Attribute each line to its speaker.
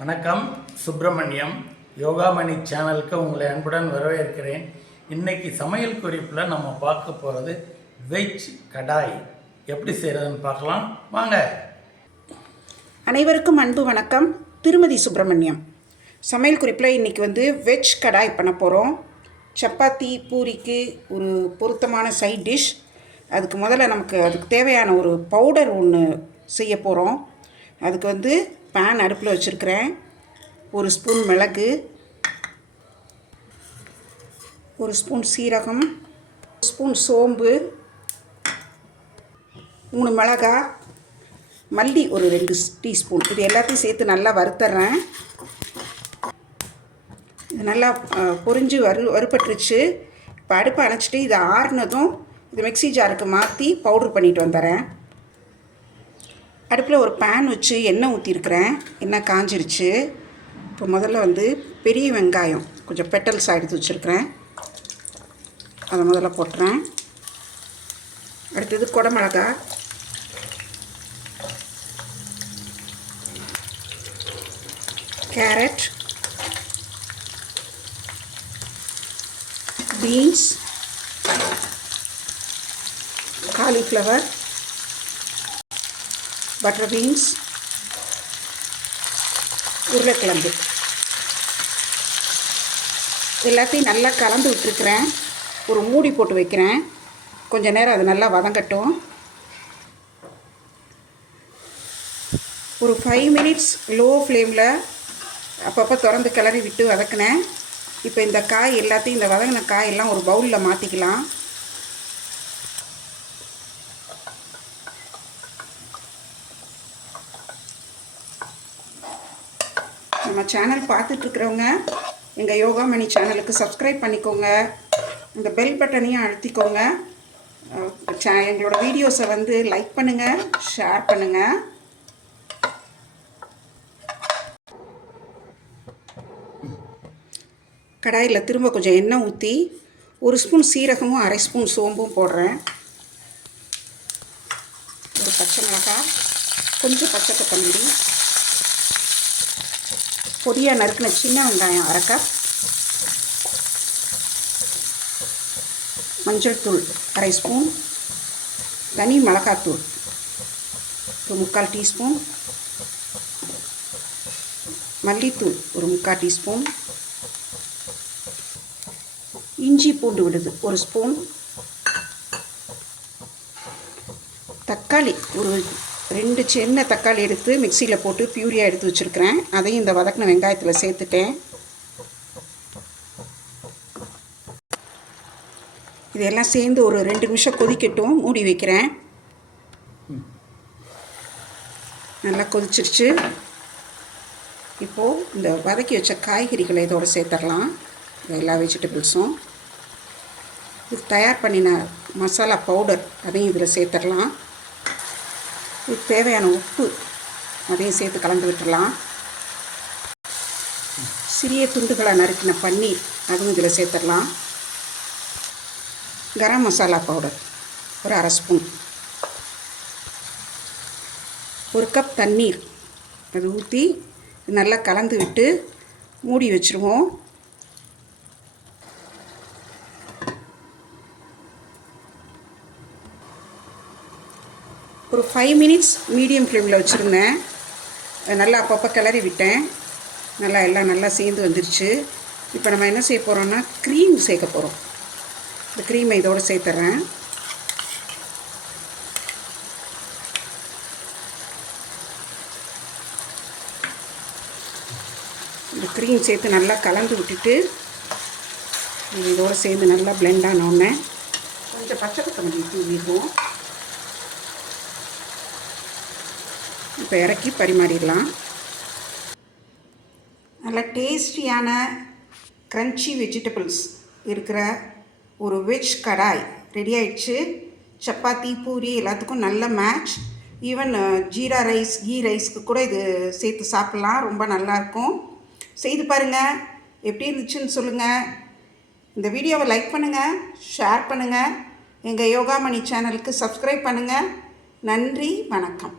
Speaker 1: வணக்கம் சுப்பிரமணியம். யோகாமணி சேனலுக்கு உங்களை அன்புடன் வரவேற்கிறேன். இன்னைக்கு சமையல் குறிப்பில் நம்ம பார்க்க போகிறது வெஜ் கடாய். எப்படி செய்கிறதுன்னு பார்க்கலாம். வாங்க.
Speaker 2: அனைவருக்கும் அன்பு வணக்கம். திருமதி சுப்பிரமணியம். சமையல் குறிப்பில் இன்றைக்கி வந்து வெஜ் கடாய் பண்ண போகிறோம் சப்பாத்தி பூரிக்கு ஒரு பொருத்தமான சைட் டிஷ் அதுக்கு முதல்ல நமக்கு அதுக்கு தேவையான ஒரு பவுடர் ஒன்று செய்ய போகிறோம் அதுக்கு வந்து பேன் அடுப்பில் வச்சுருக்கிறேன். ஒரு ஸ்பூன் மிளகு. ஒரு ஸ்பூன் சீரகம். ஒரு ஸ்பூன் சோம்பு. மூணு மிளகா. மல்லி ஒரு ரெண்டு டீஸ்பூன். இது எல்லாத்தையும் சேர்த்து நல்லா வறுத்துட்றேன் இது நல்லா பொறிஞ்சு பொரிஞ்சு வறு வறுபட்டுருச்சு. இப்போ அடுப்பை அணைச்சிட்டு இதை ஆறுனதும் இது மிக்ஸி ஜாருக்கு மாற்றி பவுட்ரு பண்ணிட்டு வந்துடுறேன். அடுப்பில் ஒரு பேன் வச்சு எண்ணெய் ஊற்றிருக்கிறேன் எண்ணெய் காஞ்சிருச்சு. இப்போ முதல்ல வந்து பெரிய வெங்காயம் கொஞ்சம் பெட்டல்ஸ் எடுத்து வச்சுருக்கிறேன். அதை முதல்ல போட்டுறேன். அடுத்தது குடமிளகா. Carrot. Beans. Cauliflower. Butter beans உருளைக்கிழங்கு. எல்லாத்தையும் நல்லா கலந்து விட்டுருக்குறேன். ஒரு மூடி போட்டு வைக்கிறேன். கொஞ்ச நேரம் அது நல்லா வதங்கட்டும். ஒரு ஃபைவ் மினிட்ஸ் லோ ஃப்ளேமில் அப்பப்போ திறந்து கிளறி விட்டு வதக்கினேன். இப்போ இந்த காய் எல்லாத்தையும் இந்த வதங்கின காய் எல்லாம் ஒரு பவுலில் மாற்றிக்கலாம் நம்ம சேனல் பார்த்துட்ருக்குறவங்க எங்கள் யோகாமணி சேனலுக்கு சப்ஸ்கிரைப் பண்ணிக்கோங்க. இந்த பெல் பட்டனையும் அழுத்திக்கோங்க. சே- எங்களோட வீடியோஸை வந்து லைக் பண்ணுங்கள் ஷேர் பண்ணுங்கள் கடாயில் திரும்ப கொஞ்சம் எண்ணெய் ஊற்றி ஒரு ஸ்பூன் சீரகமும் அரை ஸ்பூன் சோம்பும் போடுறேன். ஒரு பச்சை மிளகாய் கொஞ்சம் பச்சை கொத்தமல்லி. பொடியாக நறுக்கின சின்ன வெங்காயம் அரை கப் மஞ்சள் தூள் அரை ஸ்பூன் தனி மிளகாத்தூள் ஒரு முக்கால் டீஸ்பூன் மல்லித்தூள் ஒரு முக்கால் டீஸ்பூன் இஞ்சி பூண்டு விடுது ஒரு ஸ்பூன் தக்காளி ஒரு ரெண்டு சின்ன தக்காளி எடுத்து மிக்சியில் போட்டு பியூரியாக எடுத்து வச்சுருக்கிறேன். அதையும் இந்த வதக்கின வெங்காயத்தில் சேர்த்துட்டேன். இதெல்லாம் சேர்ந்து ஒரு ரெண்டு நிமிஷம் கொதிக்கட்டும். மூடி வைக்கிறேன். நல்லா கொதிச்சிருச்சு. இப்போது இந்த வதக்கி வச்ச காய்கறிகளை இதோடு சேர்த்துடலாம் எல்லா வெஜிடபிள்ஸும். இது தயார் பண்ணின மசாலா பவுடர் அதையும் இதில் சேர்த்துடலாம் இதுக்கு தேவையான உப்பு அதையும் சேர்த்து கலந்து விட்டுடலாம் சிறிய துண்டுகளாக நறுக்கின பன்னீர் அதுவும் இதில் சேர்த்துடலாம். கரம் மசாலா பவுடர் ஒரு அரை ஸ்பூன். ஒரு கப் தண்ணீர் அது ஊற்றி நல்லா கலந்து விட்டு மூடி வச்சுருவோம். ஒரு ஃபைவ் மினிட்ஸ் மீடியம் ஃப்ளேமில் வச்சுருந்தேன். நல்லா அப்பப்போ கிளறி விட்டேன். நல்லா எல்லாம் நல்லா சேர்ந்து வந்துருச்சு. இப்போ நம்ம என்ன செய்ய போகிறோம்னா க்ரீம் சேர்க்க போகிறோம் இந்த க்ரீமை இதோடு சேர்த்துட்றேன் இந்த க்ரீம் சேர்த்து நல்லா கலந்து விட்டுட்டு இதோடு சேர்ந்து நல்லா பிளெண்ட் ஆனோடனே கொஞ்சம் பச்சை கொத்தமல்லி தூவிடுவோம் இப்போ இறக்கி பரிமாறிடலாம். நல்ல டேஸ்டியான க்ரன்ச்சி வெஜிடபிள்ஸ் இருக்கிற ஒரு வெஜ் கடாய் ரெடி ஆயிடுச்சு. சப்பாத்தி பூரி எல்லாத்துக்கும் நல்ல match even jeera rice ghee ரைஸ்க்கு கூட இது சேர்த்து சாப்பிட்லாம். ரொம்ப நல்லாயிருக்கும் செய்து பாருங்கள் எப்படி இருந்துச்சுன்னு சொல்லுங்கள் இந்த வீடியோவை லைக் பண்ணுங்கள் ஷேர் பண்ணுங்கள் எங்கள் யோகாமணி சேனலுக்கு சப்ஸ்கிரைப் பண்ணுங்கள் நன்றி வணக்கம்.